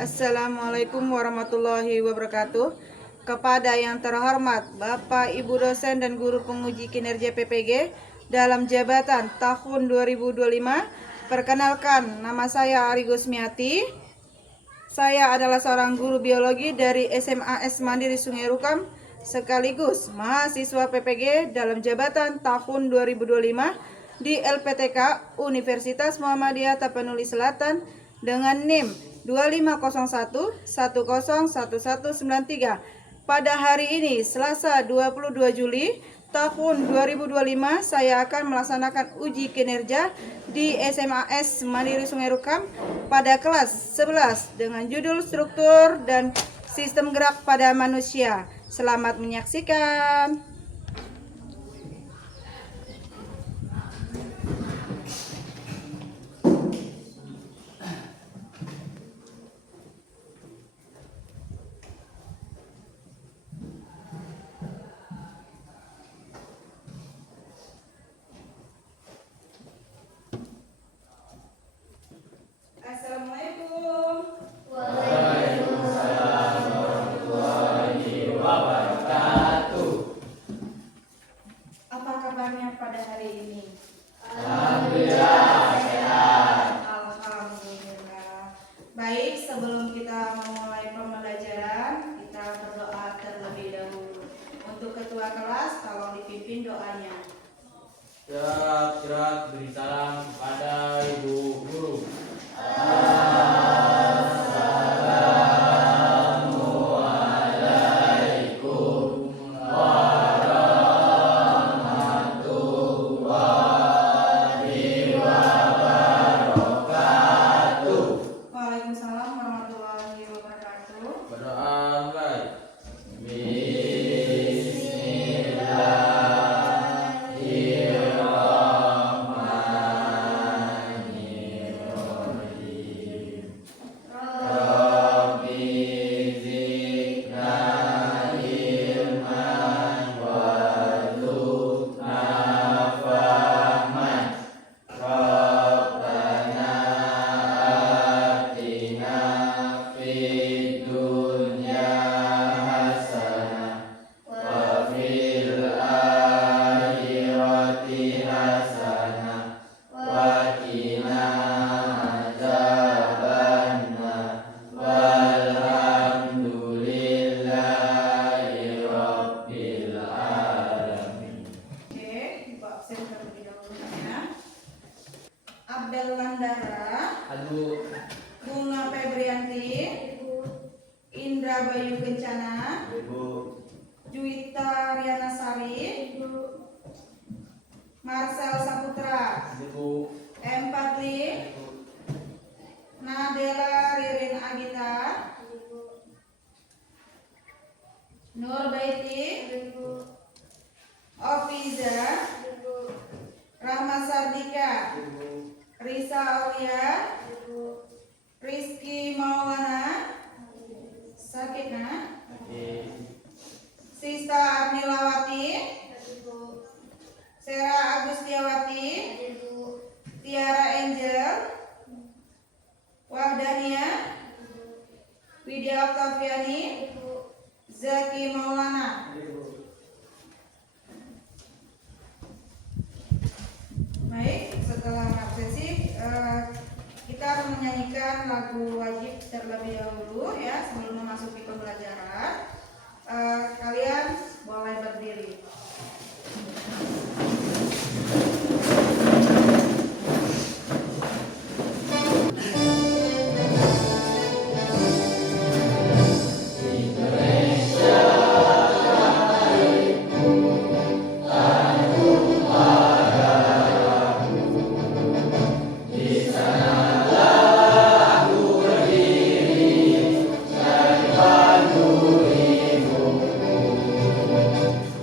Assalamualaikum warahmatullahi wabarakatuh. Kepada yang terhormat Bapak, Ibu dosen dan guru penguji kinerja PPG dalam jabatan tahun 2025, perkenalkan, nama saya Ari Gusmiati. Saya adalah seorang guru biologi dari SMA Mandiri Sungai Rukam, sekaligus mahasiswa PPG dalam jabatan tahun 2025 di LPTK Universitas Muhammadiyah Tapanuli Selatan dengan NIM 2501101193. Pada hari ini, Selasa 22 Juli tahun 2025, saya akan melaksanakan uji kinerja di SMAS Mandiri Sungai Rukam pada kelas 11 dengan judul struktur dan sistem gerak pada manusia. Selamat menyaksikan. Assalamualaikum. Waalaikumsalam warahmatullahi wabarakatuh. Apa kabarnya pada hari ini? Alhamdulillah sehat. Alhamdulillah. Baik, sebelum kita memulai pembelajaran, kita berdoa terlebih dahulu. Untuk ketua kelas, tolong dipimpin doanya. Cerak beri salam kepada Ibu Guru. Assalamualaikum warahmatullahi wabarakatuh. Waalaikumsalam warahmatullahi wabarakatuh. Berdoa mulai. Bismillahirrahmanirrahim. Rabbi zidna ilman warzuqna fahman. Rabbana atina fid dunya hasanah wa fil akhirati hasanah wa qina adzabannar. Walhamdulillahi rabbil alamin. Oke, Ibu absen terlebih dahulu ya. Abdel Landara, Aduh, Bunga Febrianti, Indra Bayu Kencana, Ibu. Juwita Riana Sari, Marcel Saputra, Ibu. M. Fadli, Nadela Ririn Agita, Nur Baiti, Ofiza, Rahmat Sardika, Risa Aulia, Rizky Maulana, sakit nah, Sista Arnilawati, Sera Agustiawati, Tiara Angel, Wahdania, Widya Oktaviani, Zaki Maulana. Baik, setelah absensi kita akan menyanyikan lagu wajib terlebih dahulu ya sebelum memasuki pembelajaran. Kalian boleh berdiri.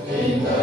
Inna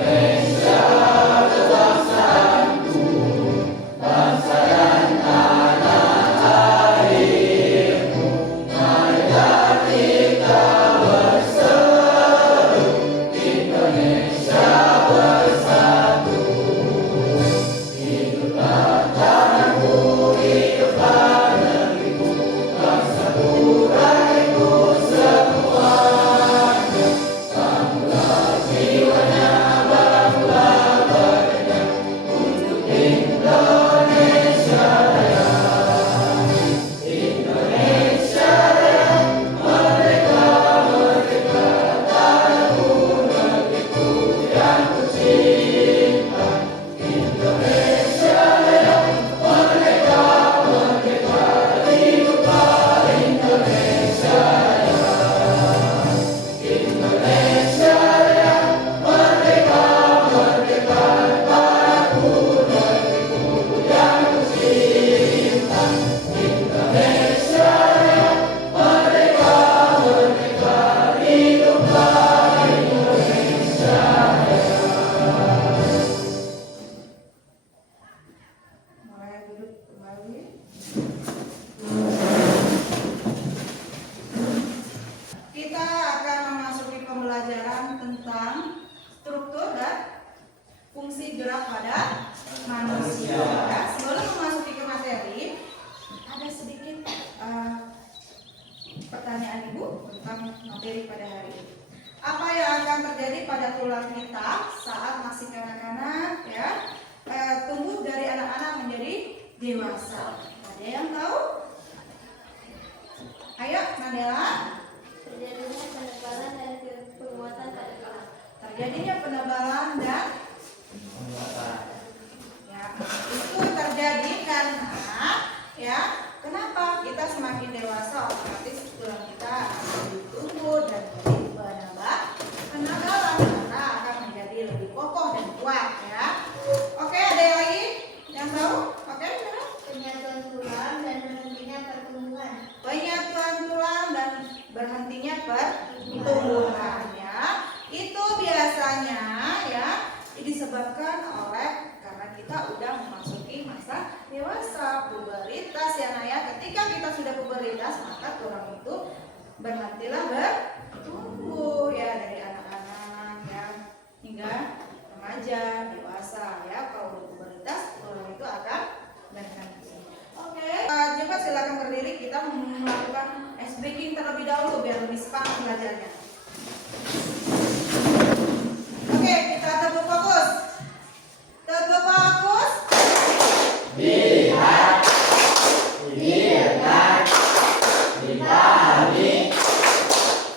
materi pada hari ini. Apa yang akan terjadi pada tulang kita saat masih kanak-kanak ya, tumbuh dari anak-anak menjadi dewasa? Ada yang tahu? Ayo, Nadela. Terjadinya penebalan dan penguatan pada tulang. Terjadinya penebalan dan ya, itu terjadi karena ya, kenapa? Kita semakin dewasa otomatis tulang kita akan tumbuh dan menambah penebalan karena akan menjadi lebih kokoh dan kuat ya. Oke, ada yang lagi yang tahu? Oke, benar? Penyatuan tulang dan berhentinya pertumbuhan. Penyatuan tulang dan berhentinya pertumbuhan ya. Itu biasanya ya disebabkan oleh karena kita udah memasuki masa dewasa, puberitas ya Nak ya. Ketika kita sudah puberitas maka tulang itu berhentilah bertumbuh ya, dari anak-anak ya hingga remaja, dewasa ya. Kalau udah puberitas tulang itu akan berhenti. Oke, coba silakan berdiri, kita melakukan ice breaking terlebih dahulu biar lebih semangat belajarnya. Oke, kita teguh fokus. Teguh fokus. Lihat, dengar, dipahami,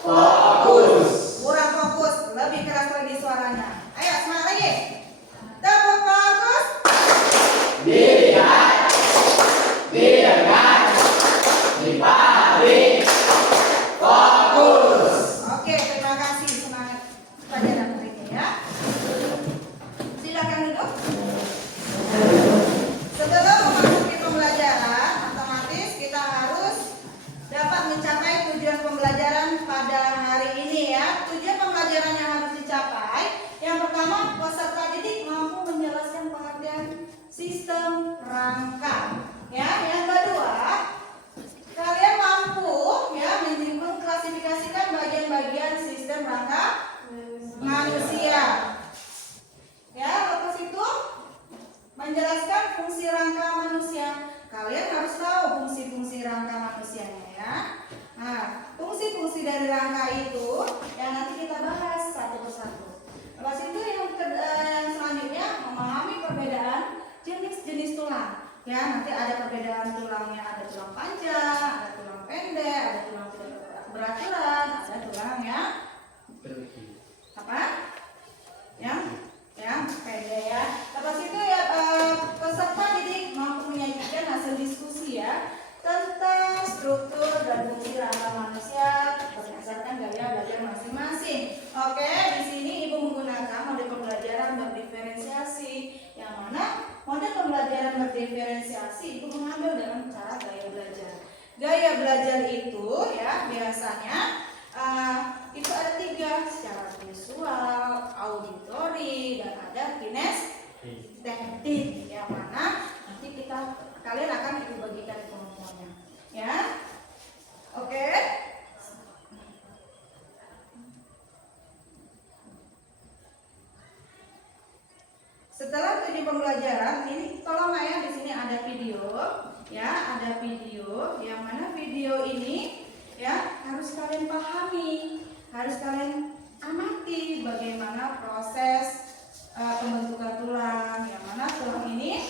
fokus. Kurang fokus, lebih keras lagi suaranya. Ayo, semangat lagi. Teguh fokus. Lihat, dengar, dipahami, fokus. Oke, terima kasih, semangat pelajaran hari ini ya. Silakan duduk. Sebelum memasuki pembelajaran, otomatis kita harus dapat mencapai tujuan pembelajaran pada hari ini ya. Tujuan pembelajaran yang harus dicapai, yang pertama, peserta didik mampu menjelaskan pengertian sistem rangka. Ya, yang kedua, kalian mampu ya mengklasifikasikan bagian-bagian sistem rangka manusia. Ya, lepas itu menjelaskan fungsi rangka manusia. Kalian harus tahu fungsi-fungsi rangka manusianya ya. Nah, fungsi-fungsi dari rangka itu yang nanti kita bahas satu persatu. Lepas itu yang selanjutnya memahami perbedaan jenis-jenis tulang. Ya, nanti ada perbedaan tulangnya, ada tulang panjang, ada tulang pendek, ada tulang tidak beraturan, ada tulang yang apa? Yang pendek ya. Lepas itu ya peserta didik mampu menyajikan hasil diskusi ya tentang struktur dan fungsi rangka manusia berdasarkan gaya belajar masing-masing. Oke, di sini Ibu menggunakan model pembelajaran berdiferensiasi, yang mana model pembelajaran berdiferensiasi Ibu mengambil dengan cara gaya belajar. Gaya belajar itu ya biasanya itu ada 3, secara visual, auditori, dan ada kinestetik, yang mana nanti kalian akan Ibu bagikan kelompoknya ya. Oke. Setelah tujuan pembelajaran ini, tolong ya, di sini ada video ya, ada video yang mana video ini ya harus kalian pahami, harus kalian amati bagaimana proses pembentukan tulang, yang mana tulang ini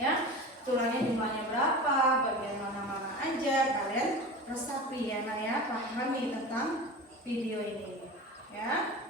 ya tulangnya jumlahnya berapa, bagaimana mana aja, kalian resapi ya Nak ya, pahami tentang video ini ya.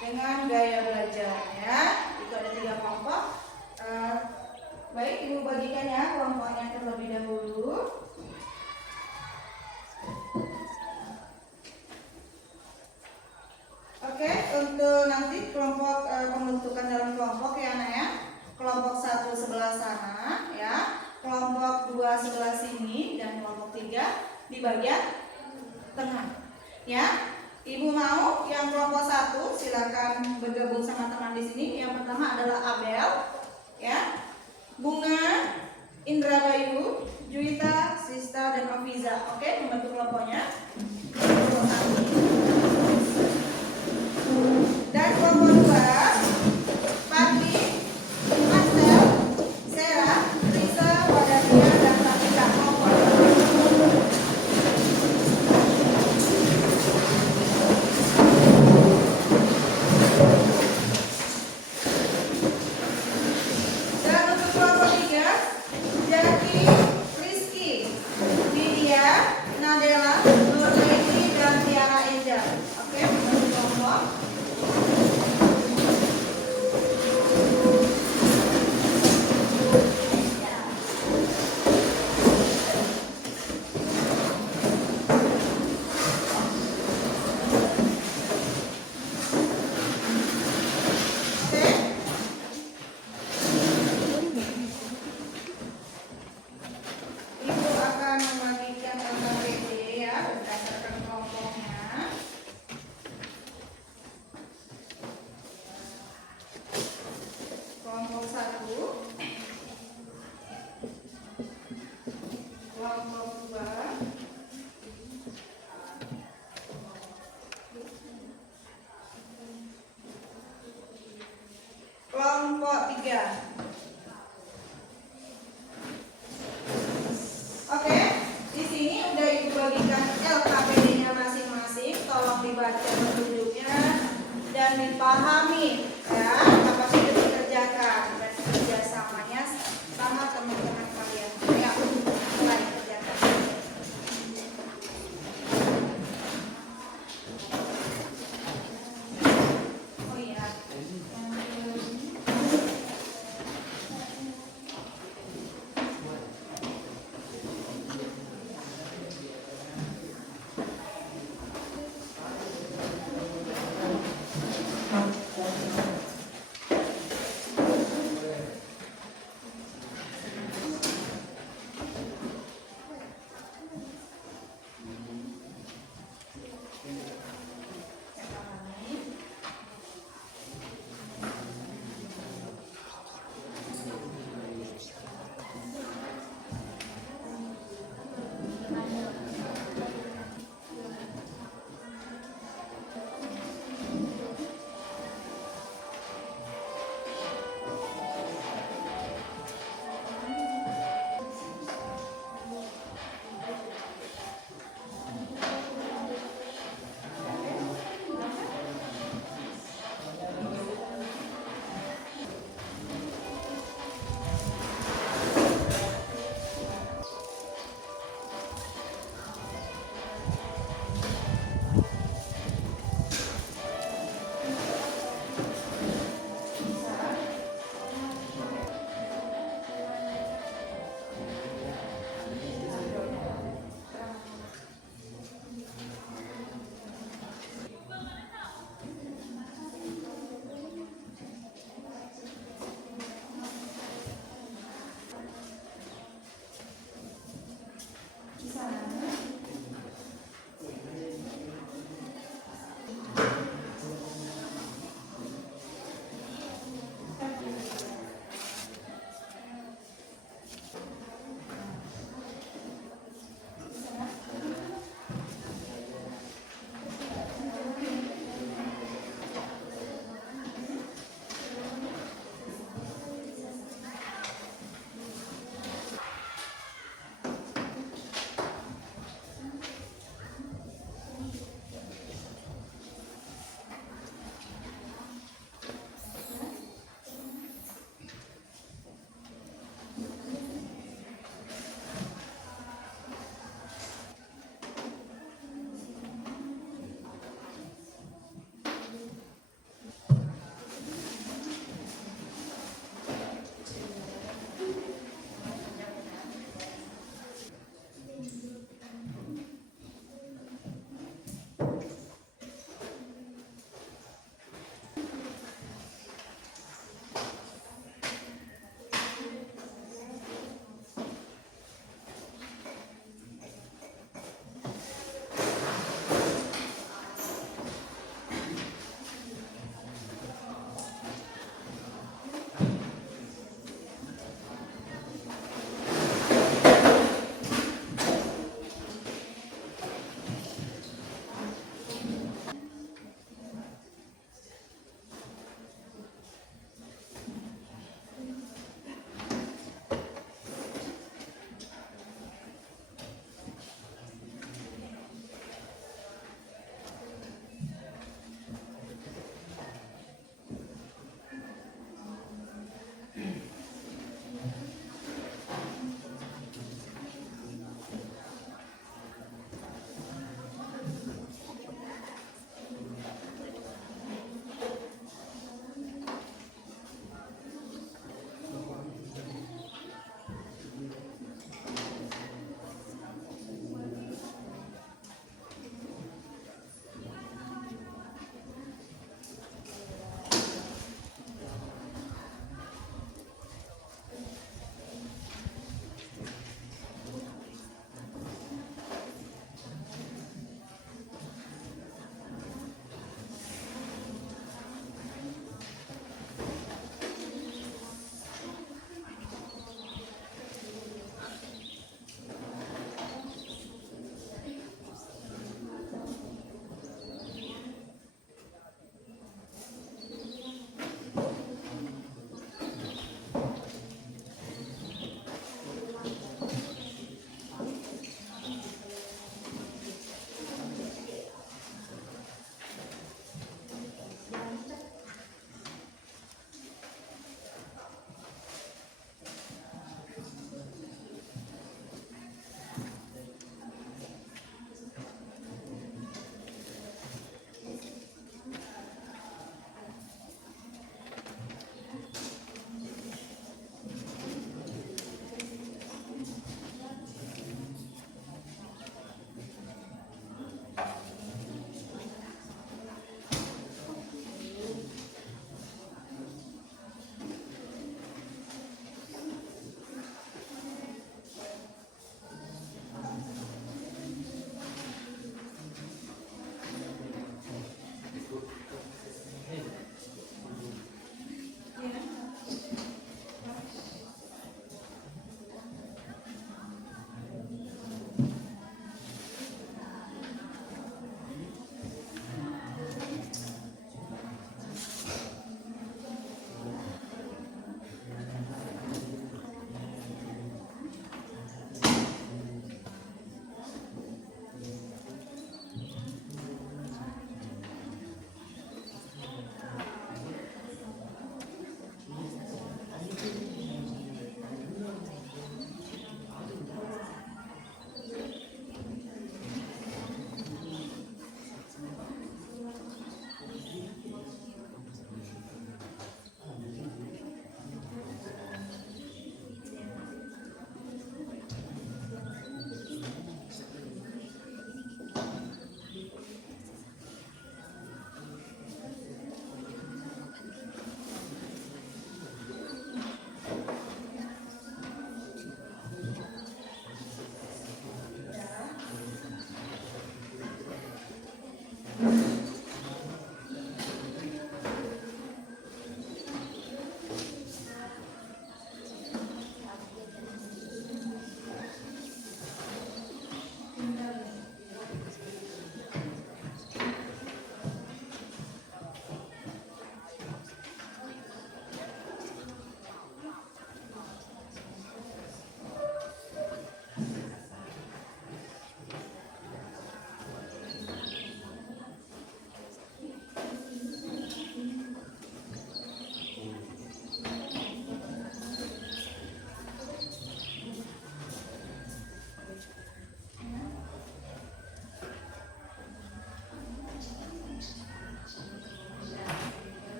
Dengan gaya belajarnya itu ada 3 kelompok. Baik, Ibu bagikan ya kelompoknya terlebih dahulu. di bagian tengah. Ya, Ibu mau yang kelompok 1 silakan bergabung sama teman di sini. Yang pertama adalah Abel, ya, Bunga, Indra Bayu, Juwita, Sista, dan Afiza. Oke, membentuk kelompoknya. Kelompok 1. Dan kelompok 2, Pagi, Astel, Sera, Risa, Wadadia, dan Tafika. Kelompok. Dan untuk kelompok 3, Jaki, Rizky, Lydia, Nadela, Nurleni, dan Tiara Eja. Oke, membentuk kelompok. Oke. Ibu akan membagikan LKPD ya berdasarkan kelompoknya. Kelompok 1, kelompok 2, kelompok 3. Oke, di sini udah Ibu bagikan LKPD-nya masing-masing. Tolong dibaca petunjuknya dan dipahami ya apa sudah dikerjakan dan kerjasamanya sama teman-teman kalian. Ya, mulai kerjakan.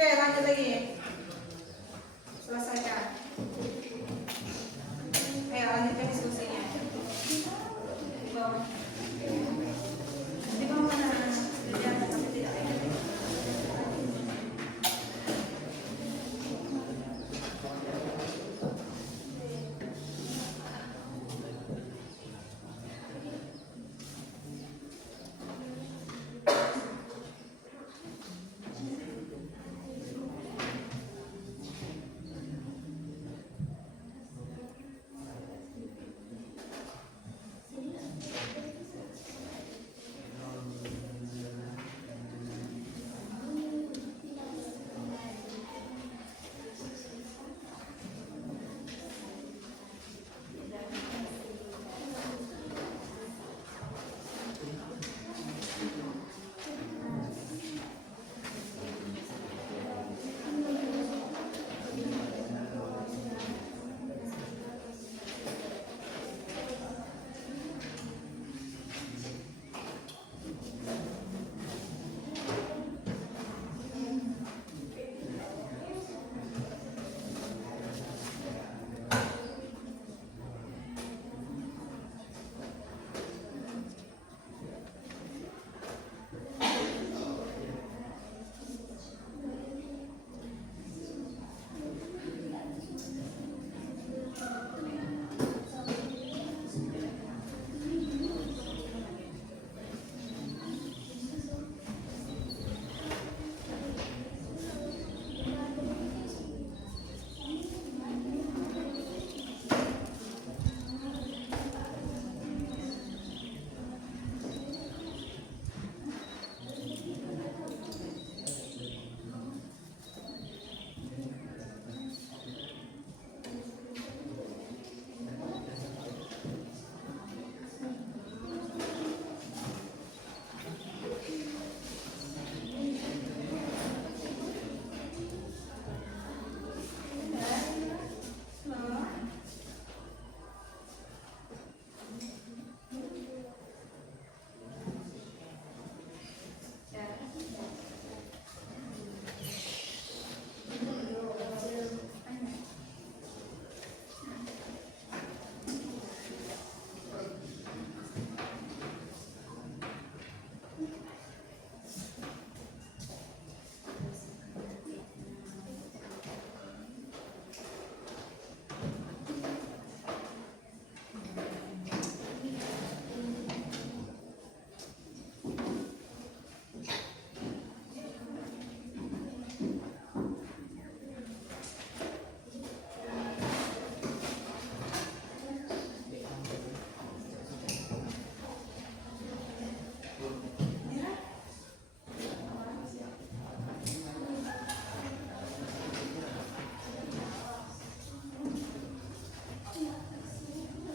Oke, lanjut lagi. Selesaikan. Ayo lanjutkan diskusinya. Di bawah. Di bawah mana? Di atas tapi tidak ada.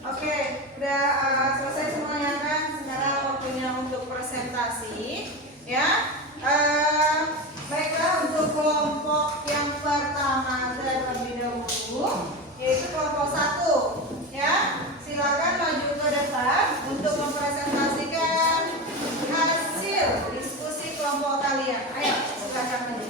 Oke, udah selesai semuanya kan? Sekarang waktunya untuk presentasi, ya. Baiklah, untuk kelompok yang pertama terlebih dahulu, yaitu kelompok 1, ya. Silakan maju ke depan untuk mempresentasikan hasil diskusi kelompok kalian. Ayo, silakan maju.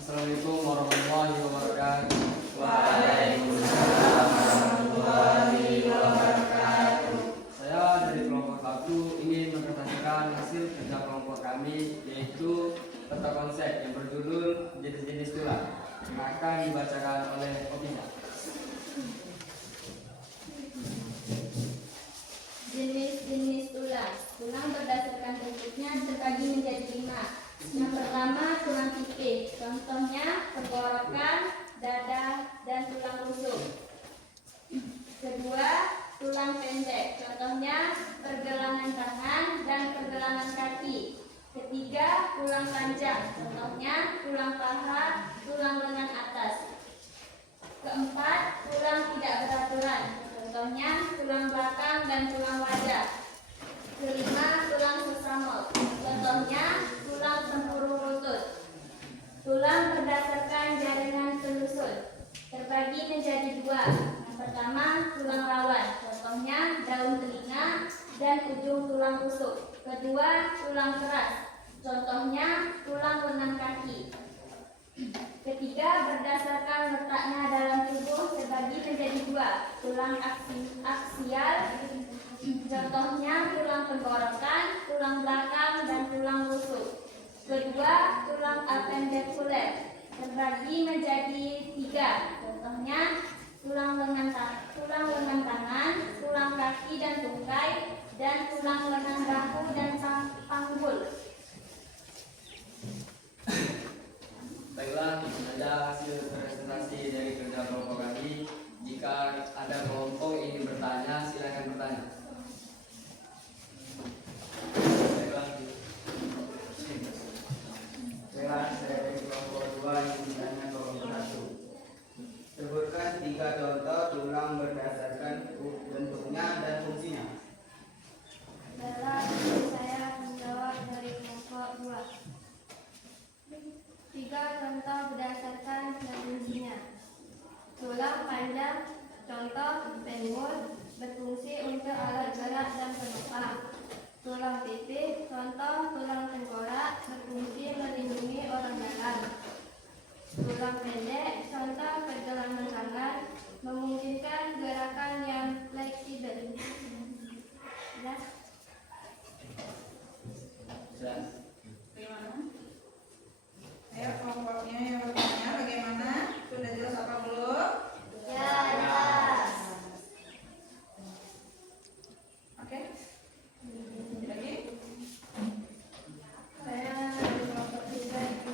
Assalamualaikum warahmatullahi wabarakatuh. Waalaikumsalam warahmatullahi wabarakatuh. Saya dari kelompok 1 ingin mempresentasikan hasil kerja kelompok kami, yaitu peta konsep yang berjudul jenis-jenis tulang, yang akan dibacakan oleh Opina. Jenis-jenis tulang. Tulang berdasarkan bentuknya terbagi menjadi 5. Yang pertama, tulang pipih. Contohnya tenggorokan, dada, dan tulang rusuk. Kedua, tulang pendek. Contohnya pergelangan tangan dan pergelangan kaki. Ketiga, tulang panjang. Contohnya tulang paha, tulang lengan atas. Keempat, tulang tidak beraturan. Contohnya tulang belakang dan tulang wajah. Kelima, tulang sesamol. Contohnya tulang tempurung lutut. Tulang berdasarkan jaringan telusur terbagi menjadi dua. Yang pertama, tulang rawan. Contohnya daun telinga dan ujung tulang rusuk. Kedua, tulang keras. Contohnya tulang lengan kaki. Ketiga, berdasarkan letaknya dalam tubuh terbagi menjadi dua. Tulang aksial. Contohnya tulang tenggorokan, tulang belakang, dan tulang rusuk. Kedua, tulang apendikuler terbagi menjadi tiga. Contohnya tulang lengan tangan, tulang kaki dan tungkai, dan tulang lengan bahu dan panggul. Baiklah, ada hasil presentasi dari kerja kelompok kami. Jika ada kelompok ingin bertanya, silakan bertanya. Baiklah, saya dari kelompok 2 yang bertanya kelompok 1. Sebutkan 3 contoh tulang berdasarkan bentuknya dan fungsinya. Baiklah, saya menjawab dari kelompok 2. 3 contoh berdasarkan fungsinya. Tulang panjang, contoh femur, berfungsi untuk alat gerak dan penopang. Tulang pipih, contoh tulang tengkorak, berfungsi melindungi orang dalam. Tulang pendek, contoh pergelangan tangan, memungkinkan gerakan yang fleksibel. Jelas? Jelas. Bagaimana? Ayo kelompoknya yang bertanya bagaimana? Sudah jelas apa belum? Jelas. Oke. Lagi? Saya dari kelompok 3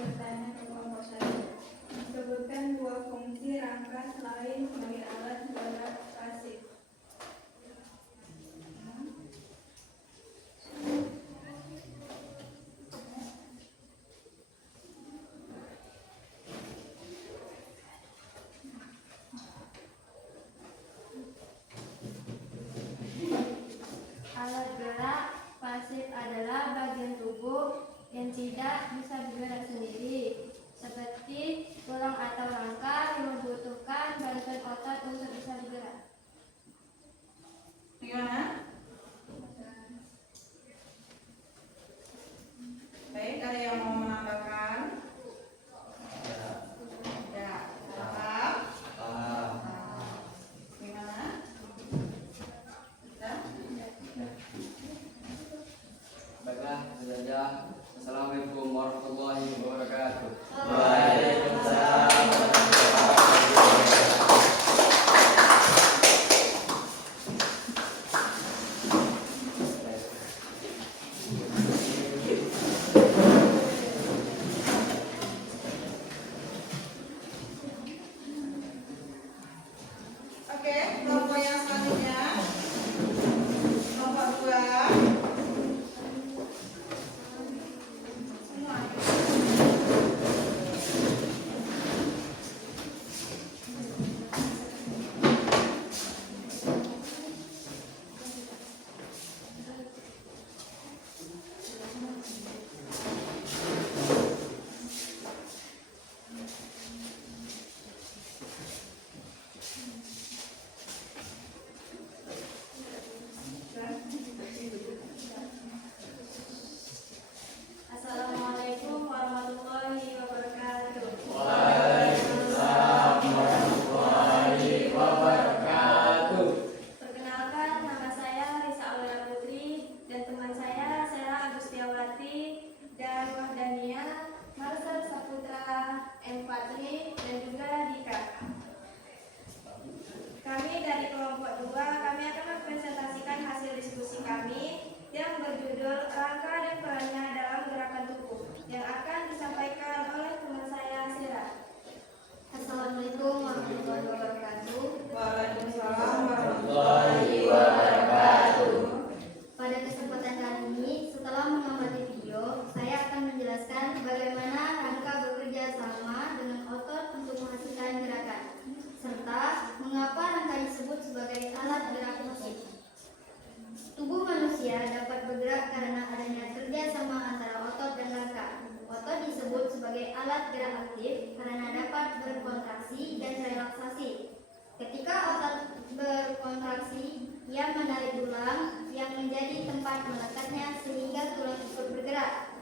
alat gerak aktif karena dapat berkontraksi dan relaksasi. Ketika otot berkontraksi, ia menarik tulang yang menjadi tempat melekatnya sehingga tulang ikut bergerak.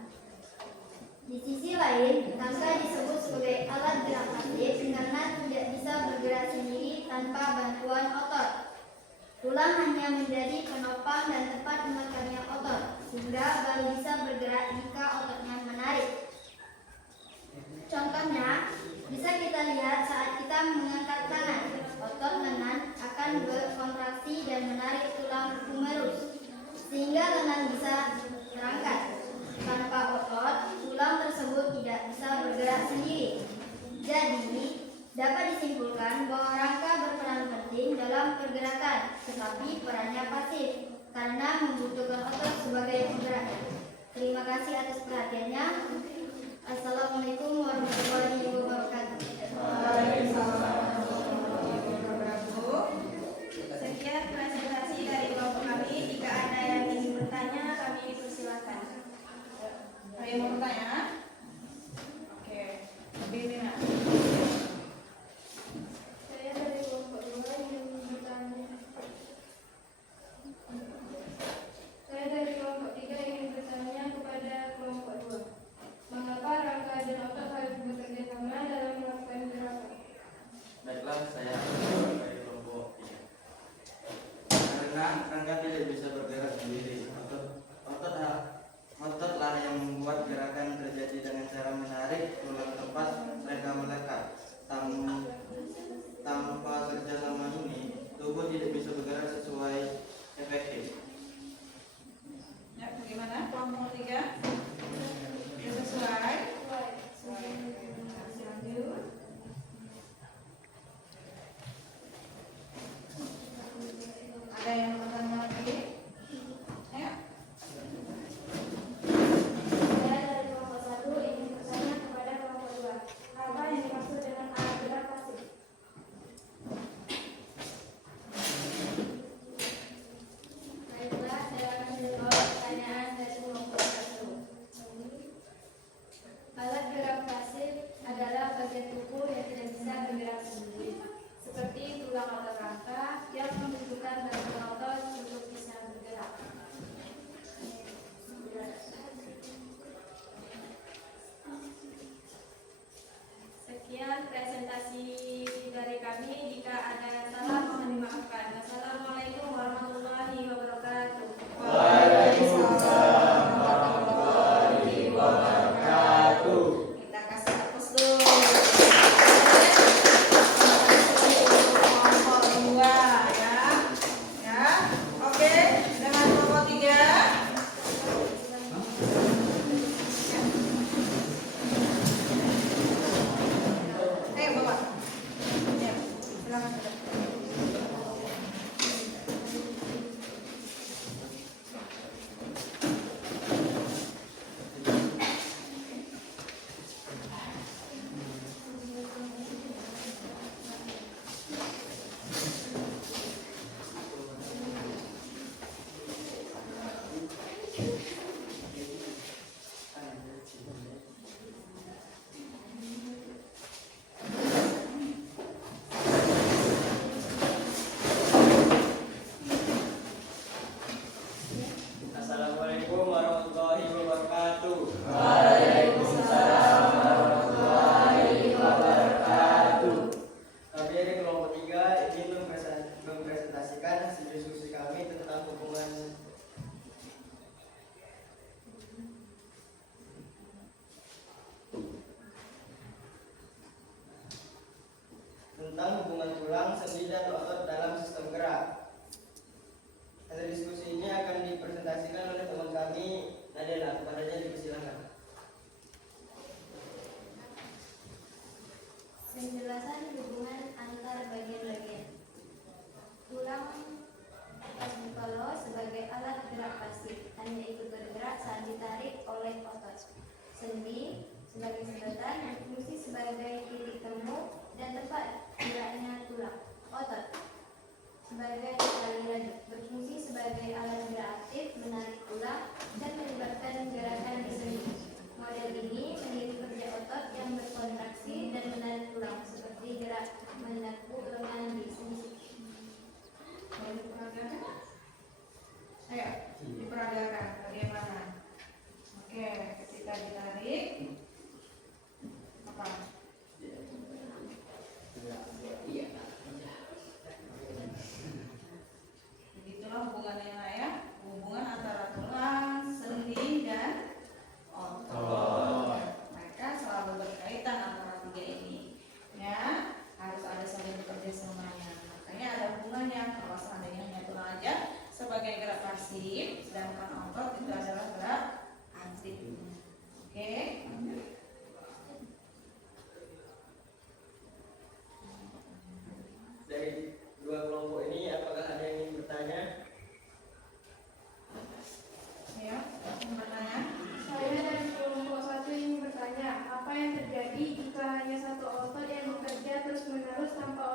Di sisi lain, tangga disebut sebagai alat gerak aktif karena tidak bisa bergerak sendiri tanpa bantuan otot. Tulang hanya menjadi penopang dan tempat melekatnya otot, sehingga baru bisa bergerak jika ototnya menarik. Contohnya, bisa kita lihat saat kita mengangkat tangan. Otot lengan akan berkontraksi dan menarik tulang humerus, sehingga lengan bisa terangkat. Tanpa otot, tulang tersebut tidak bisa bergerak sendiri. Jadi, dapat disimpulkan bahwa rangka berperan penting dalam pergerakan, tetapi perannya pasif karena membutuhkan otot sebagai penggeraknya. Terima kasih atas perhatiannya. Assalamualaikum warahmatullahi wabarakatuh. Sekian presentasi dari kelompok kami. Jika ada yang ingin bertanya, kami persilakan. Ada yang mau bertanya? Oke, Bina. Saya dari kelompok 2 ingin bertanya. Saya dari kelompok 3 ingin bertanya kepada kelompok 2. Mengapa rangka dan otot harus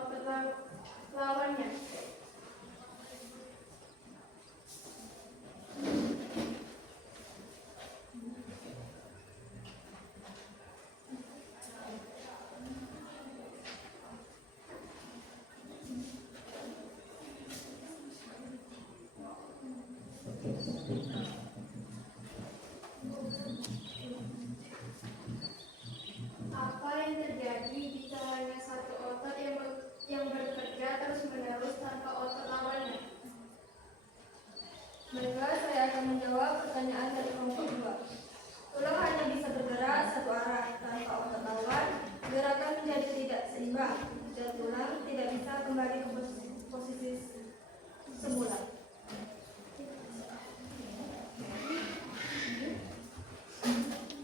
otot lawannya. Apa yang terjadi jika hanya satu otot yang bekerja terus-menerus tanpa otot lawannya? Baiklah, saya akan menjawab pertanyaan dari kelompok 2. Tulang hanya bisa bergerak satu arah tanpa otot lawan, gerakan menjadi tidak seimbang dan tulang tidak bisa kembali ke posisi semula.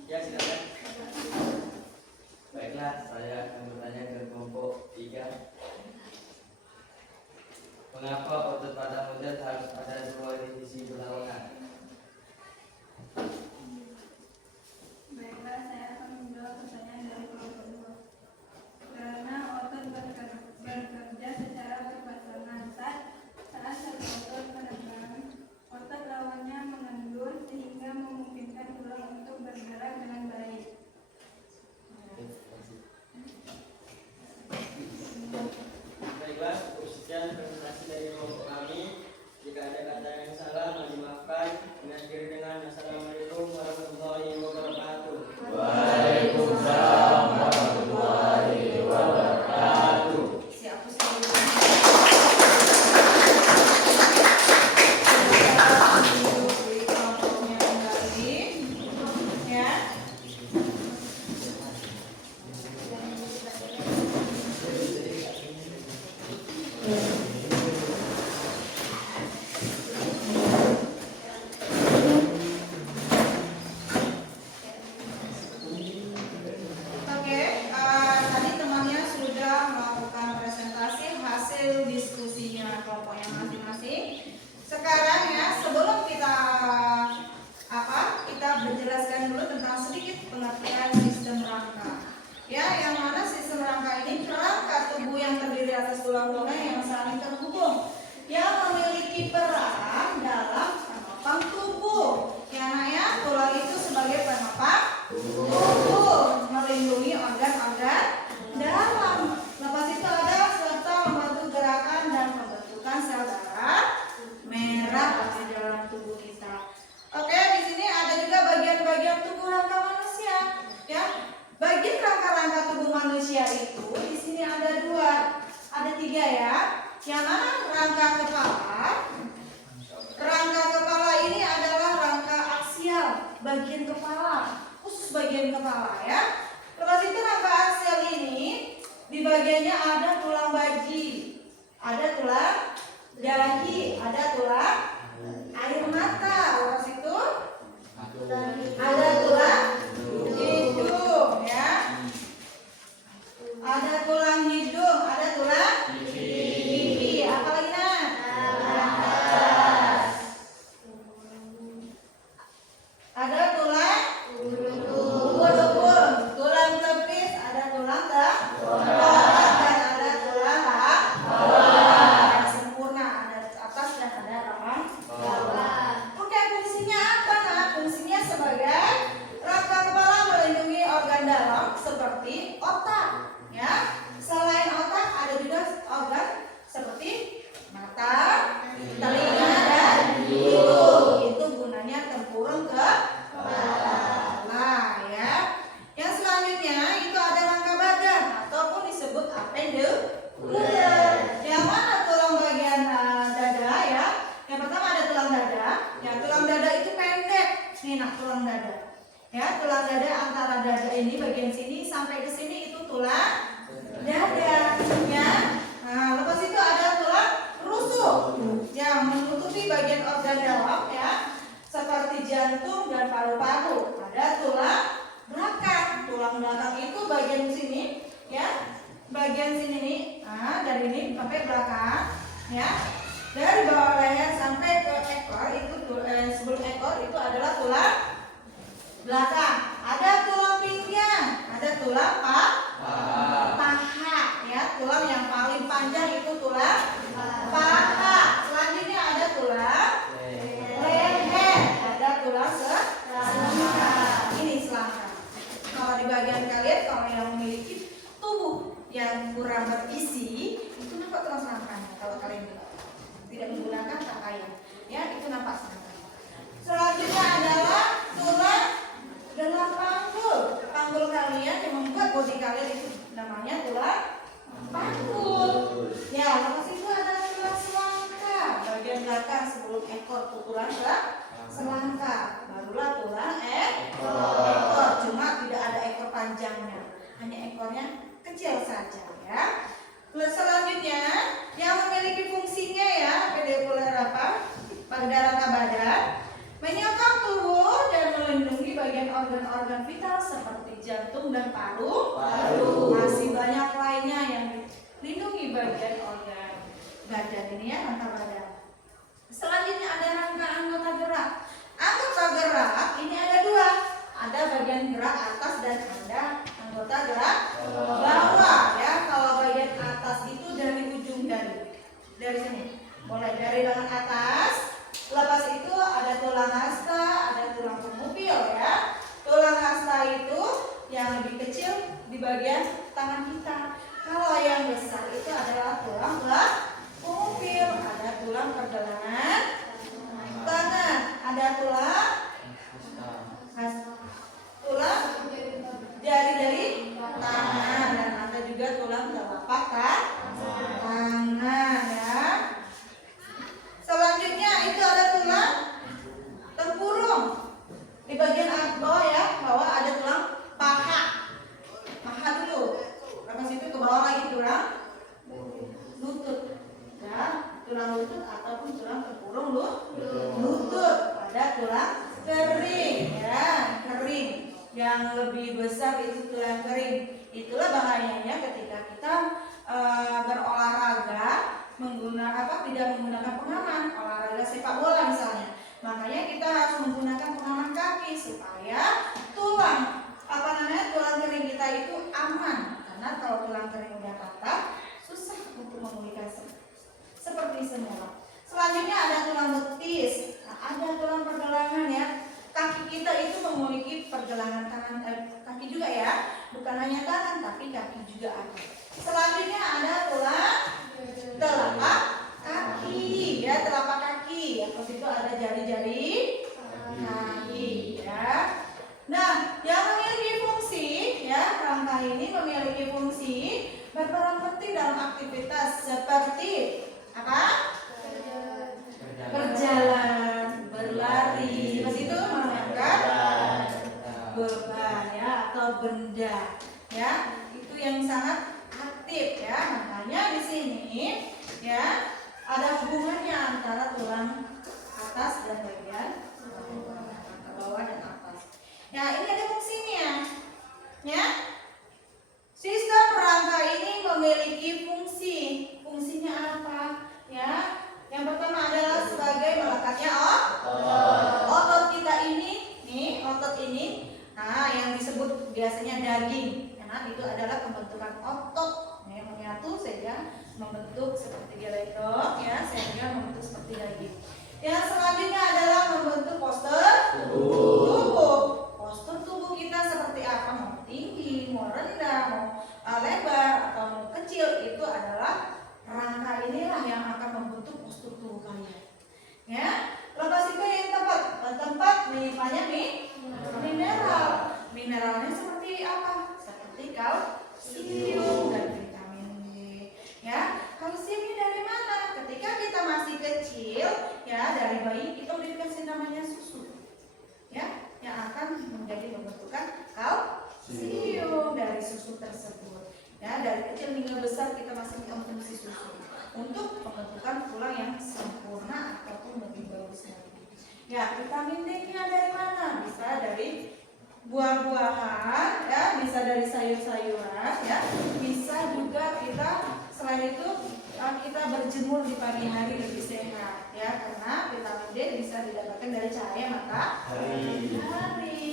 Ya, silakan. Baiklah, saya akan bertanya ke kelompok 3. Mengapa otot pada model harus ada dua divisi berlawanan? Baiklah, saya akan menjawab pertanyaan dari kelompok 2. Karena otot bekerja secara berpasangan. Saat satu otot menekan, otot lawannya mengendur sehingga memungkinkan tulang untuk bergerak dengan baik. Baiklah, cukup sekian presentasi dari kelompok kami. Jika ada kata yang salah, mohon dimaafkan. Mengakhiri dengan Assalamualaikum warahmatullahi wabarakatuh. Waalaikumsalam warahmatullahi wabarakatuh. Siapa sih? Di kelompoknya kembali, ya. Oke, tadi temannya sudah melakukan presentasi hasil diskusinya kelompoknya masing-masing. Sekarang ya, sebelum kita kita berjelaskan dulu tentang sedikit pengertian sistem rangka. Ya, yang mana sistem rangka ini kerangka tubuh yang terdiri atas tulang-tulang yang saling terhubung, yang memiliki peran dalam penopang tubuh. Ya, nak ya, tulang itu sebagai penopang tubuh, melindungi organ-organ dalam. Lepas itu ada serta membantu gerakan dan pembentukan sel darah merah di dalam tubuh kita. Oke, di sini ada juga bagian-bagian tubuh rangka manusia. Ya, bagian rangka-rangka tubuh manusia itu di sini ada 3 ya. Yang mana rangka kepala? Rangka kepala ini adalah rangka aksial, bagian kepala, khusus bagian kepala ya. Lepas itu rangka aksial ini di bagiannya ada tulang baji, ada tulang dahi, ada tulang air mata. Lepas itu ada tulang hidung ya. Ada tulang hidung, ada tulang gigi. Apa lagi nak? Ada tulang ubun-ubun, tulang tepis, ada tulang tengkorak, dan ada tulang yang sempurna, ada atas dan ada rawan bawah. Oke, fungsinya apa nak? Fungsinya sebagai rangka kepala melindungi organ dalam seperti otak. Ya, selain otak ada juga organ seperti mata, telinga, dan hidung. Itu gunanya tempurung ke kepala ya. Yang selanjutnya itu ada rangka badan ataupun disebut appendikular. Yang mana tulang bagian dada ya. Yang pertama ada tulang dada. Ya, tulang dada itu pendek. Nih nak tulang dada. Ya, tulang dada antara dada ini bagian sini sampai ke sini itu tulang dada ya. Nah, lepas itu ada tulang rusuk yang menutupi bagian organ dalam ya, seperti jantung dan paru-paru. Ada tulang belakang. Tulang belakang itu bagian sini ya. Bagian sini nih, dari ini sampai belakang ya. Dari bawah leher sampai ke ekor itu sebelum ekor itu adalah tulang belakang. Ada tulang pinggang, ada tulang paha ya, tulang yang paling panjang kalau yang memiliki tubuh yang kurang berisi itu nampak tulang selangkanya. Kalau kalian tidak menggunakan pakaian, ya itu nampak selangkanya. Selanjutnya adalah tulang dengan panggul. Panggul kalian yang membuat bodi kalian itu namanya tulang panggul. Ya, lepas itu ada tulang selangka. Bagian belakang sebelum ekor itu tulang selangka. Barulah tulang ekor. Cuma tidak ada ekor panjangnya. Hanya ekornya kecil saja ya. Selanjutnya yang memiliki fungsinya ya, pedikular apa? Pada rangka badan, menyokong tubuh dan melindungi bagian organ-organ vital seperti jantung dan paru. Masih banyak lainnya yang melindungi bagian organ badan ini ya, rangka badan. Selanjutnya ada rangka anggota gerak. Anggota gerak ini ada dua. Ada bagian gerak atas dan ada anggota gerak bawah ya. Kalau bagian atas itu dari ujung dari sini. Mulai dari lengan atas. Lepas itu ada tulang hasta, ada tulang pengupil ya. Tulang hasta itu yang lebih kecil di bagian tangan kita. Kalau yang besar itu adalah tulang pengupil, ada tulang pergelangan tangan, ada tulang jari dari tangan, dan ada juga tulang telapak tangan ya. Selanjutnya itu ada tulang tempurung di bagian bawah ya, bawah ada tulang paha dulu, lepas itu ke bawah lagi tulang lutut ya, tulang lutut ataupun tulang tempurung lutut. Ada tulang kering ya, kering yang lebih besar itu tulang kering. Itulah bahayanya ketika kita berolahraga tidak menggunakan pengaman, olahraga sepak bola misalnya. Makanya kita harus menggunakan pengaman kaki supaya tulang tulang kering kita itu aman. Karena kalau tulang kering udah patah, susah untuk memulihkan seperti semula. Selanjutnya ada tulang betis. Nah, ada tulang pergelangan ya. Kaki kita itu memiliki pergelangan tangan, kaki juga ya. Bukan hanya tangan, tapi kaki juga ada. Selanjutnya ada tulang telapak kaki ya, telapak kaki. Terus itu ada jari-jari kaki ya. Nah, yang memiliki fungsi ya, rangka ini memiliki fungsi berperan penting dalam aktivitas seperti apa? Berjalan, berlari, terus itu mengangkat beban ya atau benda ya. Itu yang sangat aktif ya. Makanya di sini ya ada hubungannya antara tulang atas dan bagian bawah dan atas. Ya, ini ada fungsinya. Ya. Sistem rangka ini memiliki fungsi. Fungsinya apa? Ya. Yang pertama adalah sebagai melekatnya otot kita ini, otot ini, nah yang disebut biasanya daging. Karena itu adalah pembentukan otot yang menyatu sehingga membentuk seperti geletok ya, sehingga membentuk seperti daging. Yang selanjutnya adalah membentuk postur tubuh. Postur tubuh kita seperti apa? Mau tinggi, mau rendah, mau lebar atau mau kecil, itu adalah rangka inilah yang akan membentuk postur tubuh kalian. Ya, lepas itu yang tempat menyimpannya mineral. Mineralnya seperti apa? Seperti kalsium dan vitamin D. Ya, kalsiumnya dari mana? Ketika kita masih kecil, ya dari bayi kita udah dikasih namanya susu. Ya, yang akan menjadi pembentukan kalsium dari susu tersebut. Ya, dari kecil hingga besar kita masih mengkonsumsi susu untuk pembentukan tulang yang sempurna ataupun lebih bagus lagi. Ya, vitamin D-nya dari mana? Bisa dari buah-buahan, ya, bisa dari sayur-sayuran, ya, bisa juga kita selain itu kita berjemur di pagi hari lebih sehat, ya, karena vitamin D bisa didapatkan dari cahaya matahari.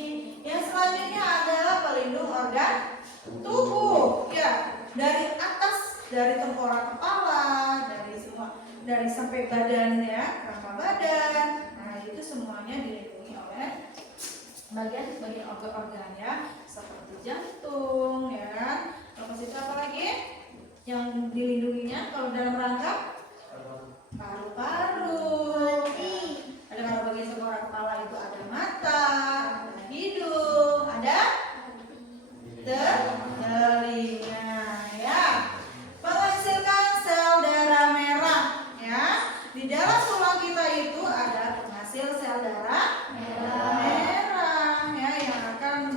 Yang selanjutnya adalah pelindung organ tubuh, ya, dari atas, dari tengkorak kepala, dari sampai badan ya, rangka badan. Nah, itu semuanya dilindungi oleh bagian organ-organ ya, seperti jantung ya kan. Lepas itu apa lagi yang dilindunginya kalau dalam rangka? Paru-paru. Ada kalau bagian tengkorak kepala itu ada mata, ada hidung, ada telinga ya. Menghasilkan sel darah merah ya. Di dalam tulang kita itu ada penghasil sel darah merah ya yang akan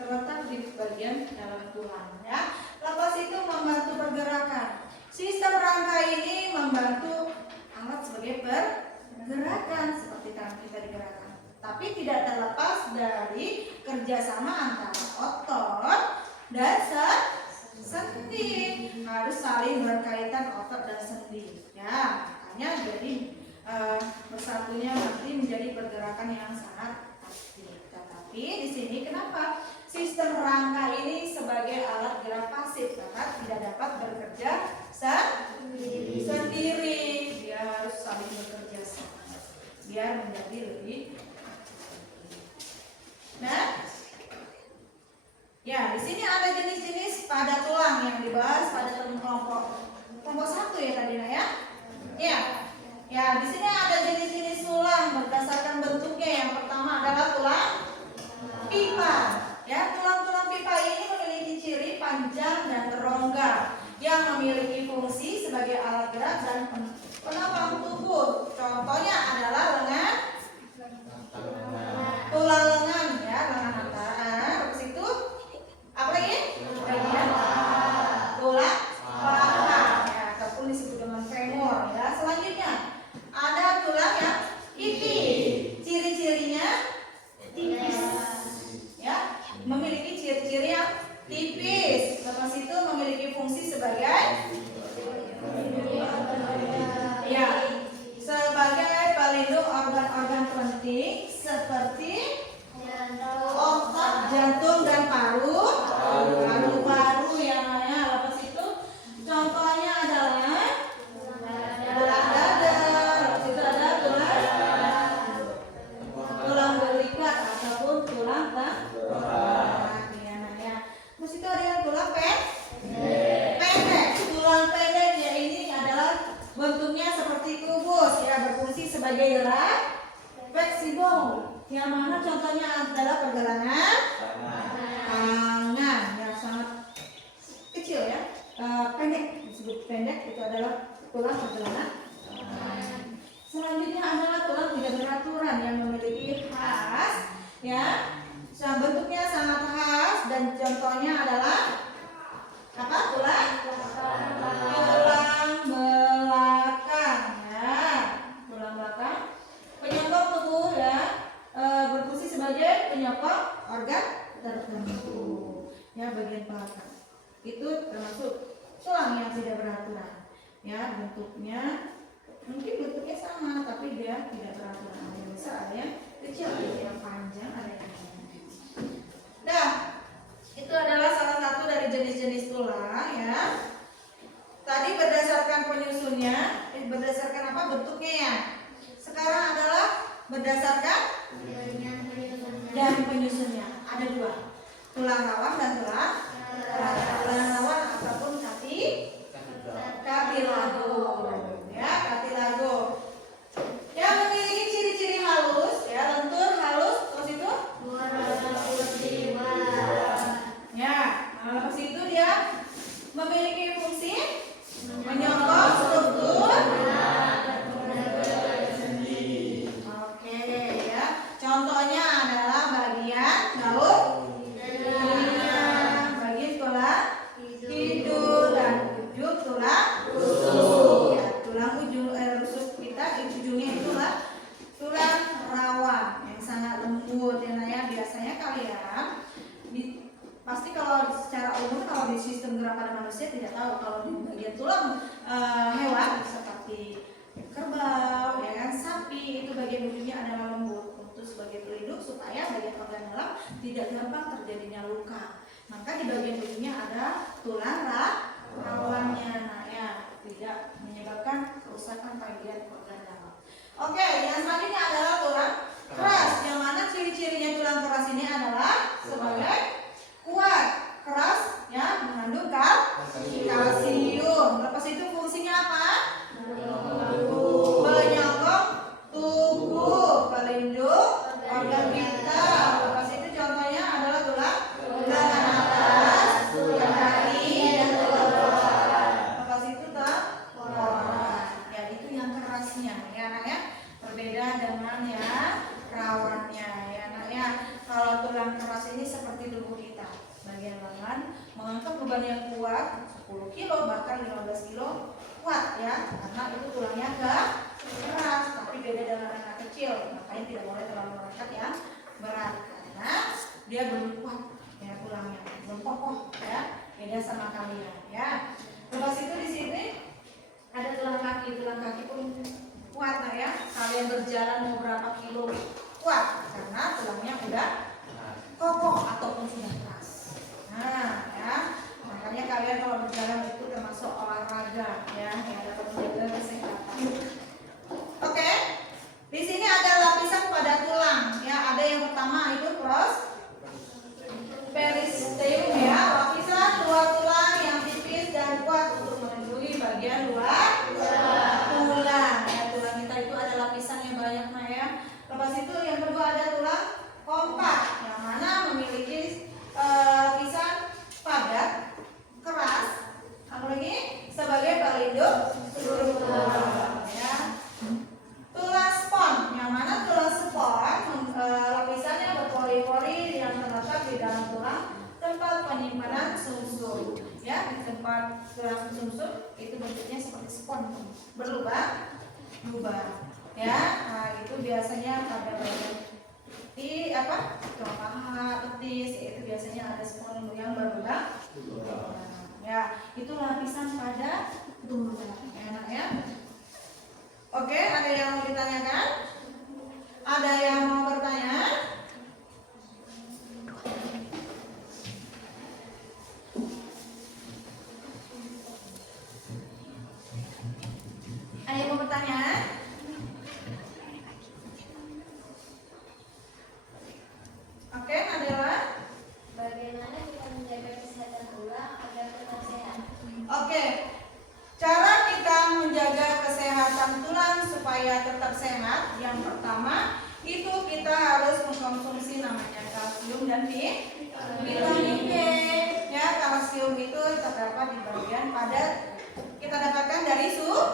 terletak di bagian dalam tulang ya. Lepas itu membantu pergerakan. Sistem rangka ini membantu alat sebagai pergerakan seperti tangan kita digerakkan. Tapi tidak terlepas dari kerjasama antara otot dan sendi. Harus saling berkaitan otot dan sendi. Ya, makanya jadi bersatunya nanti menjadi pergerakan yang sangat aktif. Tetapi di sini kenapa sistem rangka ini sebagai alat gerak pasif karena tidak dapat bekerja sendiri. Dia harus saling bekerja sama biar menjadi lebih. Nah, ya di sini ada jenis-jenis pada tulang yang dibahas pada kelompok 1 ya tadi ya. Ya di sini ada jenis-jenis tulang berdasarkan bentuknya. Yang pertama adalah tulang pipa. Ya, tulang-tulang pipa ini memiliki ciri panjang dan berongga yang memiliki fungsi sebagai alat gerak dan penopang tubuh. Contohnya adalah lengan, tulang lengan ya, lengan antara. Terus itu apa lagi? Bagian tulang paha ya, ataupun disebut dengan femur ya. Selanjutnya ada tulang yang inti. Ciri-cirinya tipis ya, memiliki ciri-ciri yang tipis. Lepas itu memiliki fungsi sebagai ya, sebagai pelindung organ-organ penting seperti otot, jantung dan paru-paru yang namanya. Lepas itu contohnya adalah tulang dada. Lepas itu ada tulang belikat ataupun tulang tengkorak ya. Terus itu ada yang tulang pendek. Tulang pendek ya, ini adalah bentuknya seperti kubus ya, berfungsi sebagai gerak fleksibel. Yang mana contohnya adalah pergelangan tangan yang sangat kecil ya, pendek, disebut pendek, itu adalah tulang pergelangan tangan. Selanjutnya adalah tulang tidak beraturan yang memiliki khas ya, bentuknya sangat khas dan contohnya adalah apa? Tulang belakang ya, tulang belakang penyokong tubuh ya, berfungsi sebagai penyokong organ tertentu ya, bagian belakang itu termasuk tulang yang tidak beraturan ya. Bentuknya mungkin bentuknya sama tapi dia tidak beraturan, ada yang besar, ada yang kecil, ada yang panjang, ada yang pendek. Nah, itu adalah salah satu dari jenis-jenis tulang ya. Tadi berdasarkan penyusunnya, berdasarkan apa bentuknya ya. Sekarang adalah berdasarkan dari penyusunnya. Ada 2, tulang rawan dan tulang rawan ataupun cartilago ya, cartilago yang memiliki ciri-ciri halus ya, lentur, halus, terus itu ya. Terus itu dia memiliki fungsi menyokong struktur. Oke ya, contohnya adalah bagian daun bagian tulang hidung dan ujung tulang rusuk ya, tulang ujung rusuk kita ujungnya itulah tulang rawan yang sangat lembut ya. Biasanya kalian pasti kalau secara umum kalau di sistem gerak pada manusia tidak tahu, kalau di bagian tulang hewan seperti kerbau ya kan, sapi, itu bagian ujungnya adalah lembut untuk sebagai pelindung supaya bagian organ dalam tidak gampang terjadinya luka. Maka di bagian ujungnya ada tulang rawannya ya, tidak menyebabkan kerusakan bagian organ dalam. Oke, yang selanjutnya adalah tulang keras. Yang mana ciri-cirinya tulang keras ini adalah sebagai kuat, keras, ya, mengandung kalsium. Lepas itu fungsinya apa? Penyokong tubuh, pelindung organ vital. Lepas itu contohnya adalah tulang atas, tulang kaki, dan tulang belakang. Lepas itu tengkorak. Ya, itu yang kerasnya, ya anak ya. Berbeda dengan yang rawannya, ya anak ya. Kalau tulang keras ini seperti tubuh kita, bagian lengan mengangkat beban yang kuat 10 kilo bahkan 15 kilo kuat ya, karena itu tulangnya keras. Tapi beda dengan anak kecil, makanya tidak boleh terlalu mengangkat yang berat karena dia belum kuat ya, tulangnya belum kokoh ya, beda sama kalian ya. Lepas itu di sini ada tulang kaki pun kuat nah ya, kalian berjalan mau berapa kilo kuat karena tulangnya udah kokoh ataupun sudah keras. Nah ya, makanya kalian kalau berjalan itu termasuk olahraga ya, yang dapat menjaga kesehatan. Oke, di sini ada lapisan pada tulang ya. Ada yang pertama itu peristeum ya, lapisan luar tulang yang tipis dan kuat untuk melindungi bagian luar tulang. Ya, tulang kita itu ada lapisannya banyak nah ya. Lepas itu yang kedua ada tulang kompak yang mana memiliki lapisan padat, keras, apalagi sebagai pelindung seluruh tulang ya. Tulang spon yang mana tulang spon lapisannya berpori-pori yang terletak di dalam tulang tempat penyimpanan sumsum ya. Di tempat tulang sumsum itu bentuknya seperti spon, berlubang ya. Nah, itu biasanya pada bagian di tulang paha, betis, itu biasanya ada spon yang berlubang ya. Itu lapisan pada tulang enak ya. Oke, ada yang mau ditanyakan? Ada yang mau bertanya? Ada yang mau bertanya? Oke, Nadela. Bagaimana kita menjaga kesehatan tulang agar tetap sehat? Oke, cara kita menjaga kesehatan tulang supaya tetap sehat, yang pertama itu kita harus mengkonsumsi namanya kalsium dan vitamin D. Ya, kalsium itu terdapat di bagian padat kita dapatkan dari susu.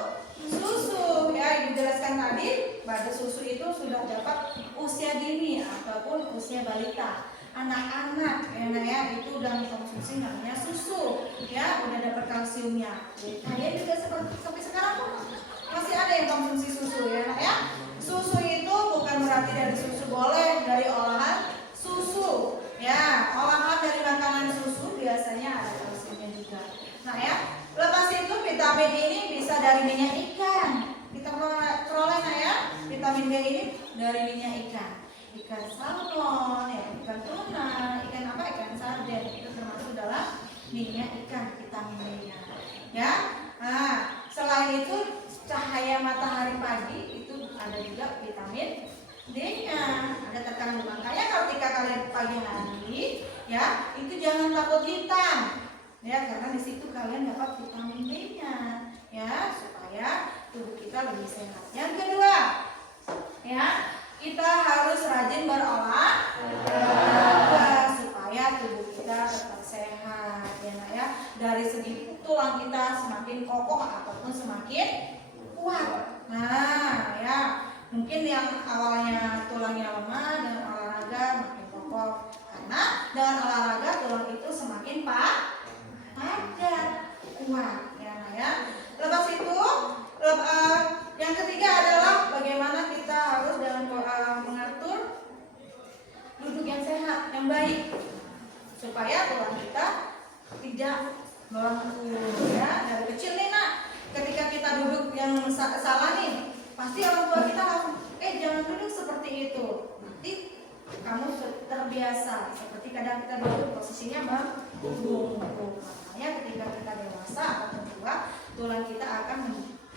Ya, dijelaskan tadi pada susu itu sudah dapat usia dini ataupun usia balita. Anak-anak ya itu udah mengkonsumsi namanya susu ya, udah dapat kalsiumnya. Kalian juga seperti sampai sekarang pun masih ada yang konsumsi susu ya, ya. Susu itu bukan berarti dari susu, boleh dari olahan susu ya. Olahan dari makanan susu biasanya ada kalsiumnya juga. Nah ya, lepas itu vitamin ini bisa dari minyak ikan. Kita peroleh nah ya, vitamin D ini dari minyak ikan salmon, ya, ikan tuna, ikan sarden, itu termasuk dalam minyak ikan vitamin D-nya. Ya, nah selain itu cahaya matahari pagi itu ada juga vitamin D-nya, ada terkandung. Makanya kalau ketika kalian pagi hari, ya itu jangan takut hitam, ya karena di situ kalian dapat vitamin D-nya, ya supaya tubuh kita lebih sehat. Yang kedua, ya kita harus rajin berolahraga supaya tubuh kita tetap sehat ya nak ya. Dari segi tulang kita semakin kokoh ataupun semakin kuat. Nah ya, mungkin yang awalnya tulangnya lemah dengan olahraga makin kokoh, karena dengan olahraga tulang itu semakin padat, kuat ya nak ya. Lepas itu yang ketiga adalah bagaimana kita harus dalam mengatur duduk yang sehat, yang baik, supaya tulang kita tidak melengkung ya. Dari kecil nih nak, ketika kita duduk yang salah nih, pasti orang tua kita langsung jangan duduk seperti itu, nanti kamu terbiasa. Seperti kadang kita duduk posisinya membungkuk. Makanya ketika kita dewasa atau tua, tulang kita akan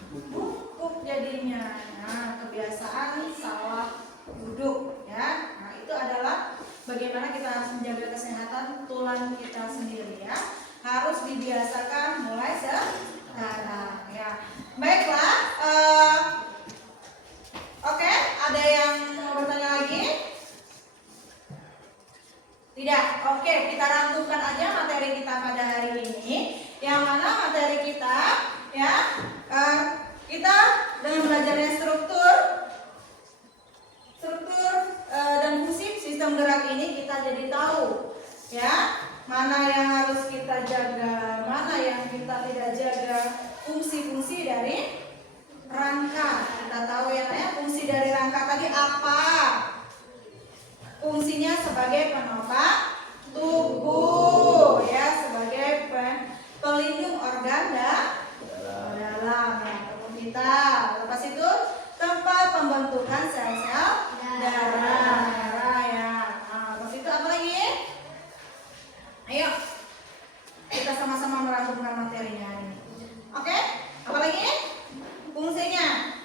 bungkuk jadinya. Nah, kebiasaan salah duduk kesehatan tulang kita sendiri ya. Harus dibiasakan mulai sekarang ya. Baiklah, oke, ada yang mau bertanya lagi? Tidak. Oke, kita rangkumkan aja materi kita pada hari ini. Yang mana materi kita ya, kita dengan belajarnya struktur dan fungsi sistem gerak ini kita jadi tahu ya, mana yang harus kita jaga, mana yang kita tidak jaga, fungsi-fungsi dari rangka. Kita tahu ya, fungsi dari rangka tadi apa? Fungsinya sebagai penopang tubuh ya, sebagai pelindung organ dalam ya, tubuh kita. Lepas itu tempat pembentukan sel-sel darah ya. Nah, lepas itu apa lagi? Ayo kita sama-sama merangkumkan materinya ini. Oke, apa lagi? Fungsinya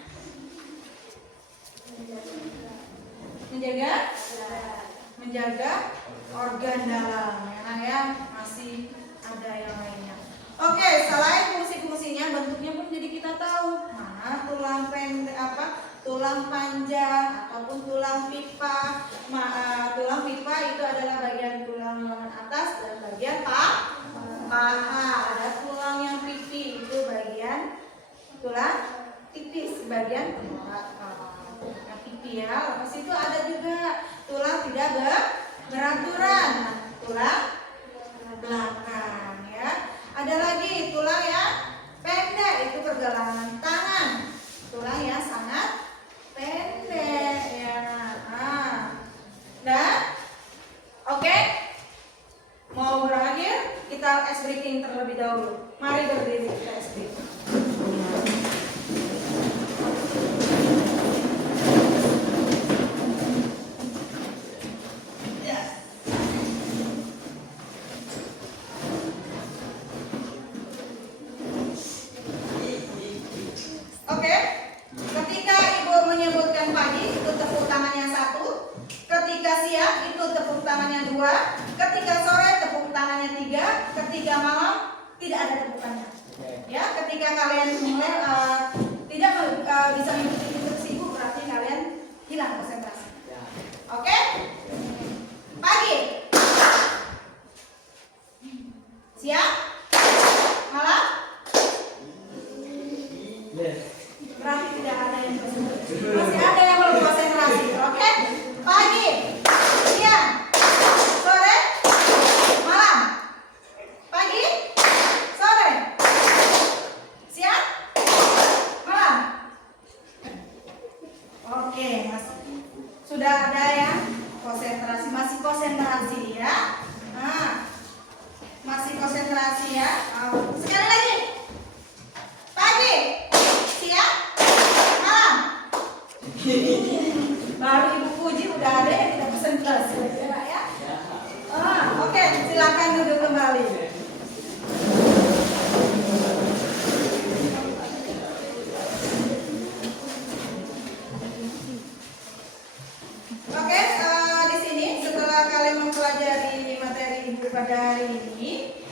menjaga organ dalam ya, masih ada yang lainnya. Oke, selain fungsi-fungsinya, bentuknya pun jadi kita tahu mana tulang pendek, tulang panjang ataupun tulang pipa. Tulang pipa itu adalah bagian tulang lengan atas dan bagian paha. Ada tulang yang pipi, itu bagian tulang tipis, bagian yang pipi ya. Lepas itu ada juga tulang tidak beraturan, tulang belakang ya. Ada lagi tulang yang pendek, itu pergelangan tangan, tulang yang sangat pendek ya. Dan oke, mau berakhir kita ice breaking terlebih dahulu. Mari berdiri kita ice breaking. Oke, ketika ibu menyebutkan pagi itu tepuk tangannya 1, ketika siang itu tepuk tangannya 2, ketika sore tepuk tangannya 3, ketika malam tidak ada tepukannya. Ya, ketika kalian mulai tidak bisa mengikuti instruksi ibu, berarti kalian hilang konsentrasi. Oke? Pagi, siang, malam, berarti tidak ada yang konsentrasi. Masih ada yang belum konsentrasi. Oke? Pagi, siang, sore, malam. Pagi, sore, siang, malam. Oke, Mas. Sudah ada yang konsentrasi, masih konsentrasi ya. Nah, masih konsentrasi ya. Sekali lagi. Pagi, siang, malam. Baru ibu puji udah ada yang tidak konsentrasi ya. Oke, silakan duduk kembali. Oke, di sini setelah kalian mempelajari materi ibu pada hari ini,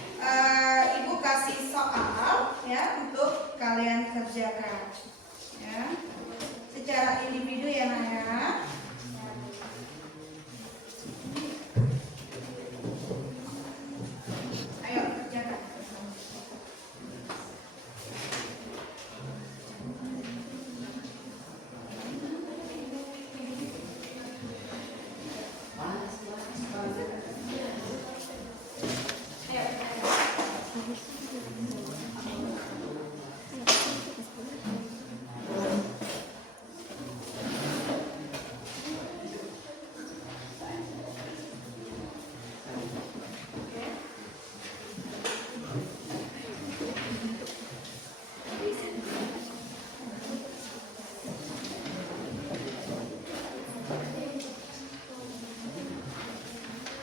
ibu kasih soal ya untuk kalian kerjakan ya, secara individu ya Naya. Ayo kerjakan.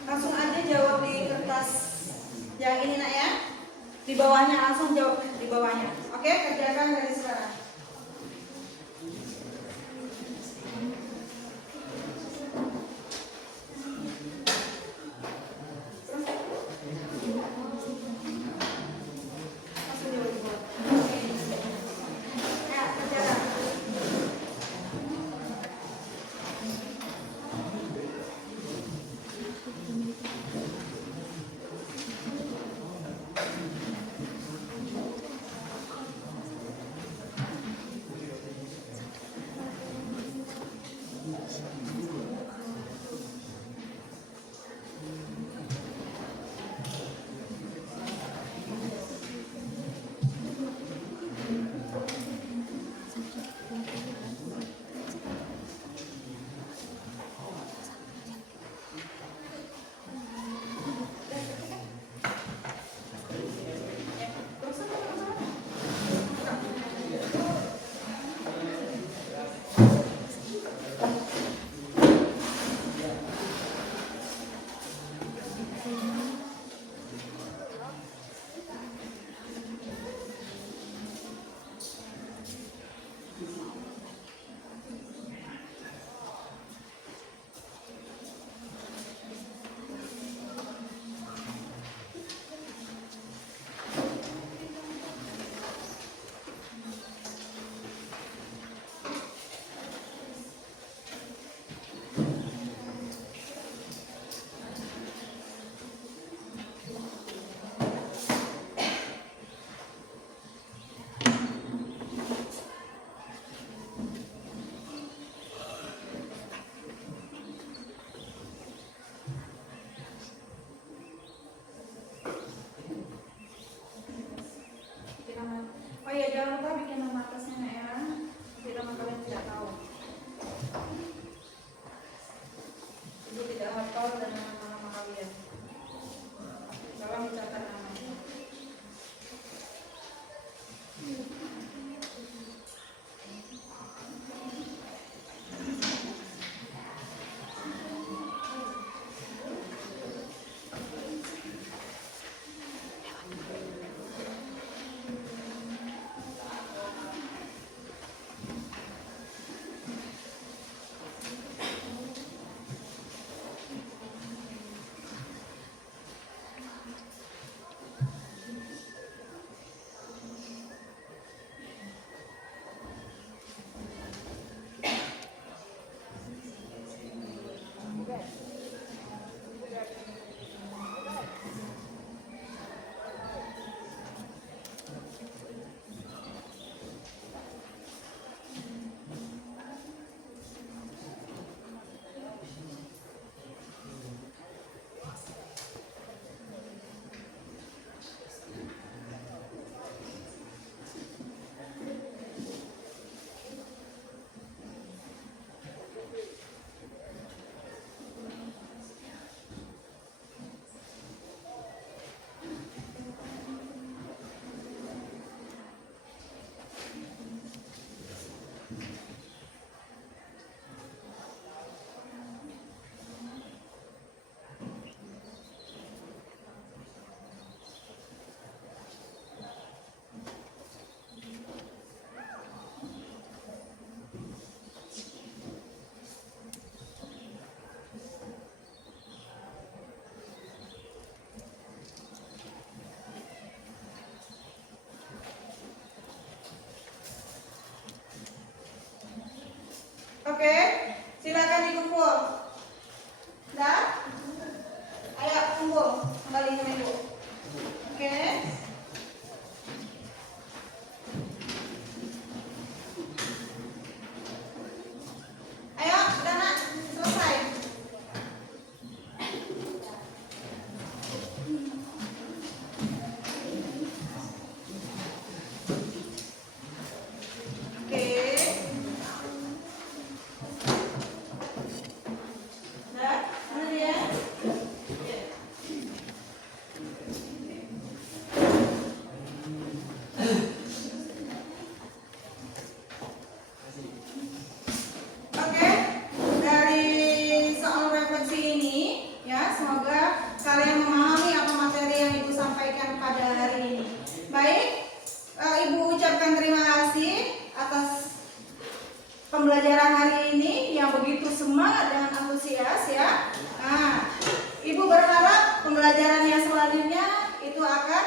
Langsung aja jawab di kertas yang ini nak ya. Di bawahnya langsung jawab di bawahnya. Oke, kerjakan dari sekarang. ya, jangan lupa bikin nama atasnya Nak ya. Nanti nama kalian tidak tahu. Ibu tidak hafal dengan nama kalian. Tolong dicatat namanya. Oke, silakan dikumpul. Dah? Ayo kumpul, kembali sama ibu. Oke. Ayo, udah Nak, selesai. Oke. Dah, mana dia? Oke, dari soal refleksi ini, ya semoga kalian memahami apa materi yang Ibu sampaikan pada hari ini. Baik, Ibu ucapkan terima kasih atas pembelajaran hari ini yang begitu semangat dan antusias ya. Nah, Ibu berharap pembelajaran yang selanjutnya itu akan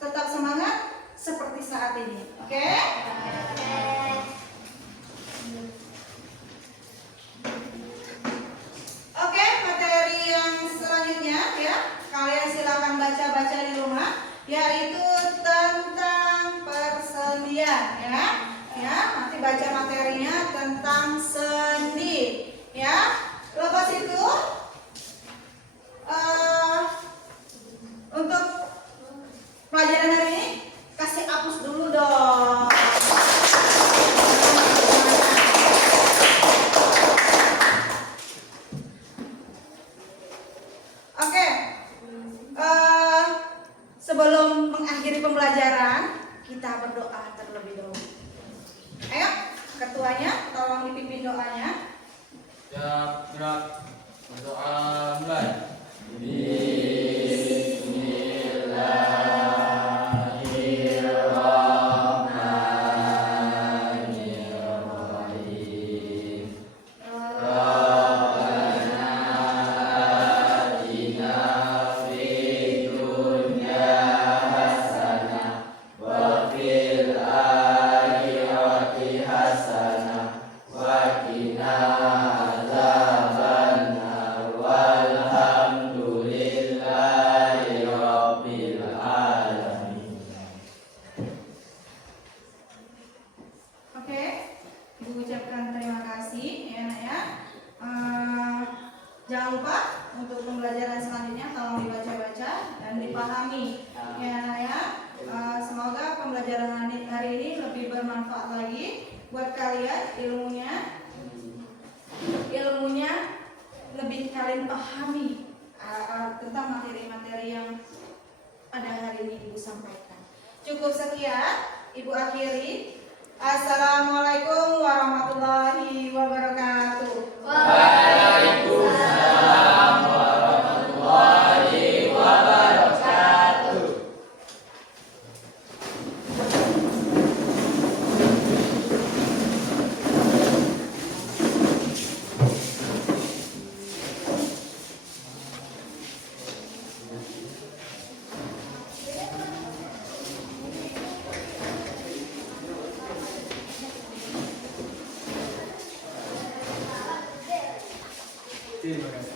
tetap semangat seperti saat ini. Oke? Oke, materi yang selanjutnya ya, kalian silakan baca-baca di rumah, yaitu tentang persenian ya. Ya, nanti baca materinya tentang seni ya. Lepas itu untuk pelajaran hari ini kasih hapus dulu dong. Oke, sebelum mengakhiri pembelajaran, kita berdoa terlebih dahulu. Ayo, ketuanya, tolong dipimpin doanya. Siap, gerak. Berdoa mulai. Walhamdulillah. hari ini lebih bermanfaat lagi buat kalian, ilmunya lebih kalian pahami tentang materi-materi yang pada hari ini Ibu sampaikan. Cukup sekian, Ibu akhiri. Assalamualaikum warahmatullahi wabarakatuh. Waalaikumsalam warahmatullahi wabarakatuh. Terima kasih.